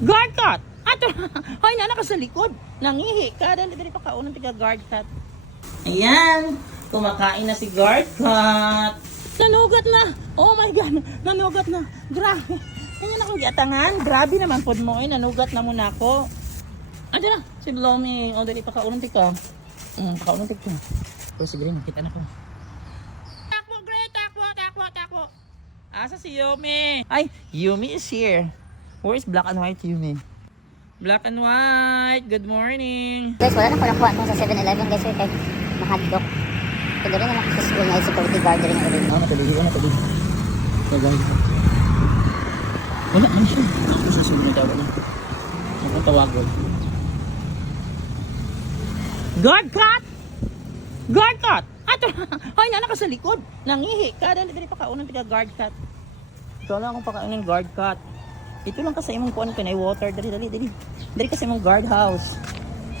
Guard cat! Ato! Hoy, nana ka sa likod. Nangihi ka. Dali pa kaunang tiga guard cat. Ayan. Kumakain na si guard cat. Nanugat na. Oh my God. Nanugat na. Grabe. Ganyan akong giatangan. Grabe naman pod mo. Nanugat na muna ako. Ado na. Si Blooming. O, dali pa kaunang tika. Kaunang tika. O, sige rin. Nakita na ko. Takbo, Gray. Takbo. Asa si Yumi? Ay, Yumi is here. Where is black and white, Yumi? Black and white, good morning. Guys, wala na ko nakuha itong sa 7-Eleven guys. Wait, kahit mahadlock. Ito rin naman sa school na security guard rin ulit. Natali. Wala man siya. Ako sa sunod daw niya. Ako tawagon. Guard cat! Ato! Hoy, nana ka sa likod. Nangihi ka. Dali pa kaunang tiga guard cat. Ito lang akong pakainin guard cat. Ito lang kasi imong kuan ka na water. Dali. Dali kasi imong guard house.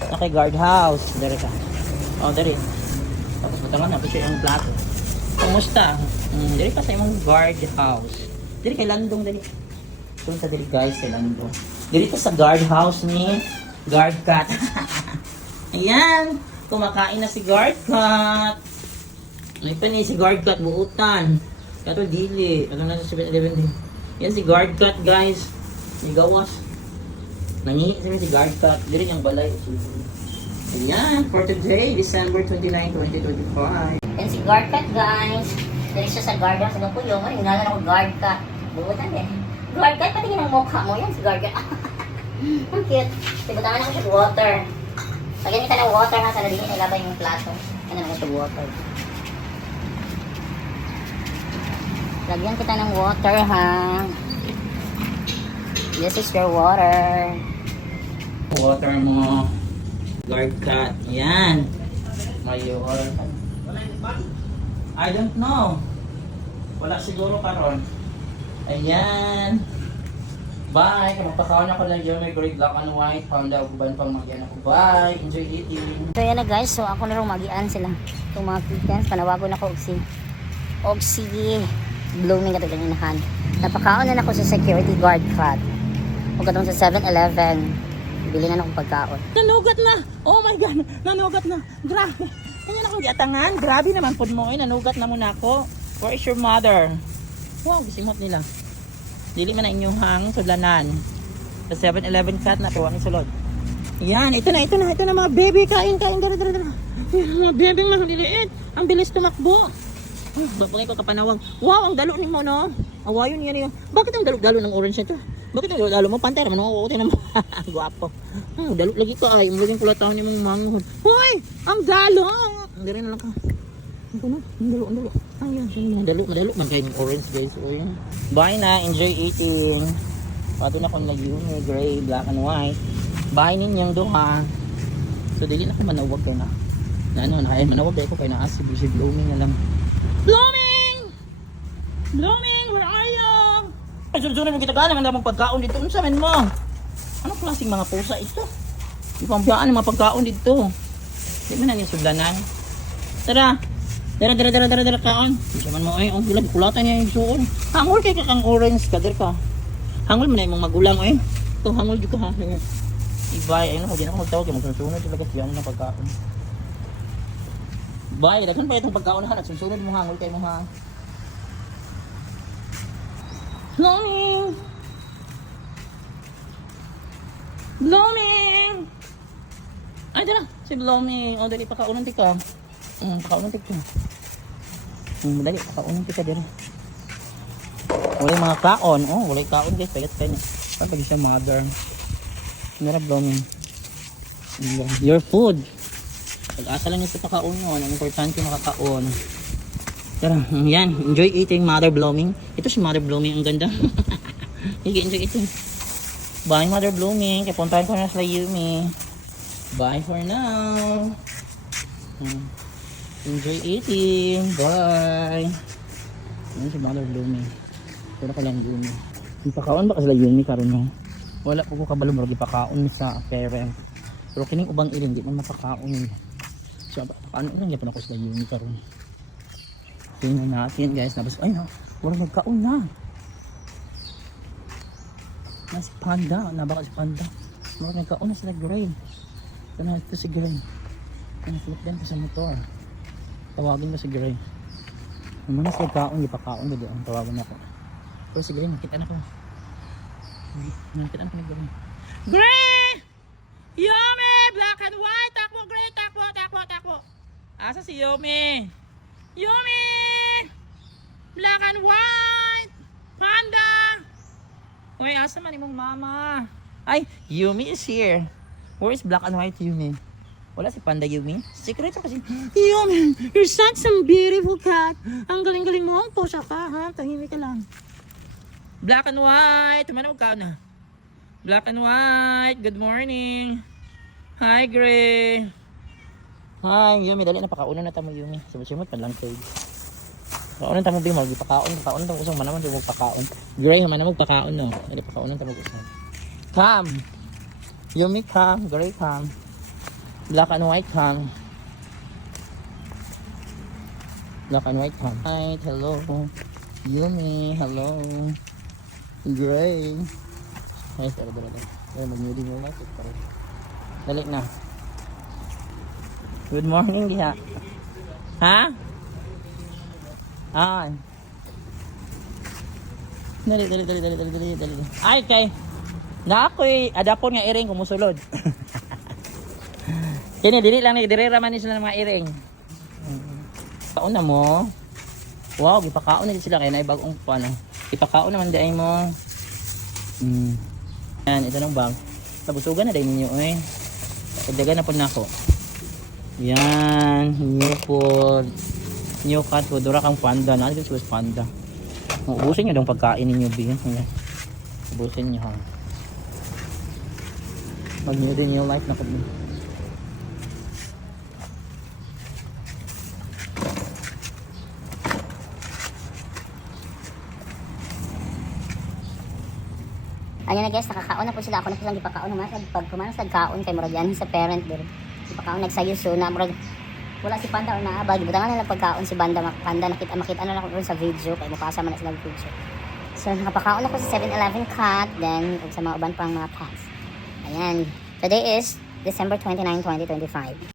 Okay, guard house. Dali ka. Oh, dali. Tapos matangan na siya yung plato. Kumusta? Dali kasi imong guard house. Dali kay Landong dali. Punta dali guys kay Landong. Dali sa guard house ni guard cat. Ayan. Kumakain na si guard cat. May pa ni si guard cat buutan. Kato dili. Ano na sa 7-Eleven din. Yan si guard cat guys. May gawas. Nangihi si guard cat. Dili niyang balay. Ayan. For today, December 29, 2025. Yan si guard cat guys. Dali siya sa guard house. Ano po yung ngalan ako guard cat. Buutan din. Guard cat, patingin ang mukha mo. Yan si guard cat. Ang cute. Sibutangan ako siya water. Lagyan kita ng water ha. Sana din ilabay yung plato. Ano naman siya water. Lagyan kita ng water ha. This is your water. Water mo. Guard cat. Yan. Mayor. I don't know. Wala siguro karon. Ayan. Bye. Kung magpakaon ako lang dyan, may great black and white. Panda ako ba pang magyan ako. Bye. Enjoy eating. So yan na guys. So ako na rin magian sila. Itong mga kittens. Panawagon ako og si Blooming katulad ng inahan. Napakaon na ako sa security guard cat. O katong sa 7-Eleven. Bili na akong pagkaon. Nanugat na. Oh my God. Nanugat na. Grabe. Ganyan akong giatangan. Grabe naman po mo. Nanugat na muna ako. Where is your mother? Wow, gisimot nila. Dili man na inyong hang sudlanan. Sa 7-Eleven cat na tuwa ni sulod. Yan, ito na mga baby. Kain. Dara. Mga baby maliliit. Ang bilis tumakbo. Bakit ko kapanawag. Wow, ang dalo ni mo, no? Awayon yan yun. Bakit ang dalo ng orange ito? Bakit ang dalo mo? Pantera, manukuti naman. Guwapo. Dalo lagi ka ay. Umuling pula taon ni mong manghon. Hoy! Ang dalo! Ang dali na lang ka. Ang dalo. Ayun, madalo. Man kayo ng orange, guys. Bye na. Enjoy eating. Pato na kung lagi gray, black and white. Bye ninyong duha. So, dili na ako manawag kayo na. Manawag kayo kay na si Blooming na lang. Blooming, where are you? Ay, sunod mo kita ka naman namang pagkaon dito. Ano sa men mo? Anong klaseng mga pusa ito? Ipang biyaan ng mga pagkaon dito. Hindi mo na niya sudlanan. Tara kaon. Hindi man mo ay, ang bilang kulatan niya yung suon. Hangol kay kakang orange, kader ka. Hangol mo na yung mga magulang eh. Ito, hangol dito ka. Ibay, ayun ako, di na ako magtawag. Magsusunod talaga siya ng pagkaon. Bye, daghan pa itong pagkaon ha. Nagsusunod mo hangol kayo mo ha. Blooming! Ay, dala. Si Blooming. O, dali, pakaunan tika. Pakaunan tika. Dali, pakaunan tika dali. Wala yung mga kaon. Wala yung kaon guys. Pagat ka niya. Pag siya mother. Mira, Blooming. Your food. Pag-asa lang niya sa pakaon mo. Ang importante makakaon. Tara, yan. Enjoy eating Mother Blooming. Ito si Mother Blooming. Ang ganda. Enjoy eating. Bye Mother Blooming. Kaya puntahan ko na sa Yumi. Bye for now. Enjoy eating. Bye. Yan si Mother Blooming. Pura ko lang Yumi. Ipakaon ba kasi Yumi karon niya? Wala po ko kabalo mo ipakaon sa parent. Pero kining ubang iring di man mapakaon niya. So paano lang yapon ako sa Yumi karon? Tingnan natin guys, nabas ay no, wala nagkaon na. Mas panda. Nabaka si panda. Mga nagkauna sila Gray. Ito na ito si Gray. Nag-flip din ko sa motor. Tawagin ko si Gray. Muna sila kaon. Di pa kaon. Tawagin ako. Pero si Gray, nakita na ko. Nakita na ko ni Gray. Gray! Yummy! Black and white! Takbo, Gray! Takbo, takbo, takbo! Asa si Yummy? Yummy! Black and white! Panda! Uy, asa man imong mama? Ay, Yumi is here. Where is black and white Yumi? Wala si Panda Yumi? Secret kasi. Yumi, you're such a beautiful cat. Ang galing-galing mo. Ang posya ka, ha? Tahimik ka lang. Black and white. Tumanong ka na. Black and white. Good morning. Hi, Gray. Hi, Yumi. Dali na pakaunan na tamo, Yumi. Simot-simot pa lang, Craig. Pakaunan tamo, Bing. Magpakaon. Pakaunan tamo usang manaman. Magpakaon. Gray, hamana magpakaon, no? Dali, pakaunan tamo usang. Come. Yumi, come. Gray, come. Black and white, come. Black and white, come. Hi, hello. Yumi, hello. Gray. Ay, tara. Ay, mag-muting mo na. Dali na. Good morning, diha. Ha? Ay. Dali. Ay, kay. Na ako'y adapon nga iring kumusulod. Kini, dili lang ni, diri raman ni sila ng mga iring. Kaon na mo. Wow, gipakaon na sila kaya na bagong paano. Ipakaon naman dai mo. Yan, ito ng bag. Tabusugan na dai ninyo, eh. Pagdagan na po na ako. Yan, new food. New cat food. Dura kang panda. Nalagay sa panda. Ubusin nyo dong pagkain ninyo, Bing. Ubusin nyo, ha. Mag-new din yung life na ko. Ano na guys, nakakaon na po sila. Ako na po silang ipakaon naman. Pag kumanas nagkaon kay Murag yan sa parent dir. Ipakaon nagsayo so na Murag wala si Panda or naabag. Ibutangan na lang pagkaon si Panda makita na lang ko sa video kay mukasa man na sila video. So nakapakaon ako sa 7-Eleven cat then sa mga uban pang mga cats. Ayan. Today is December 29, 2025.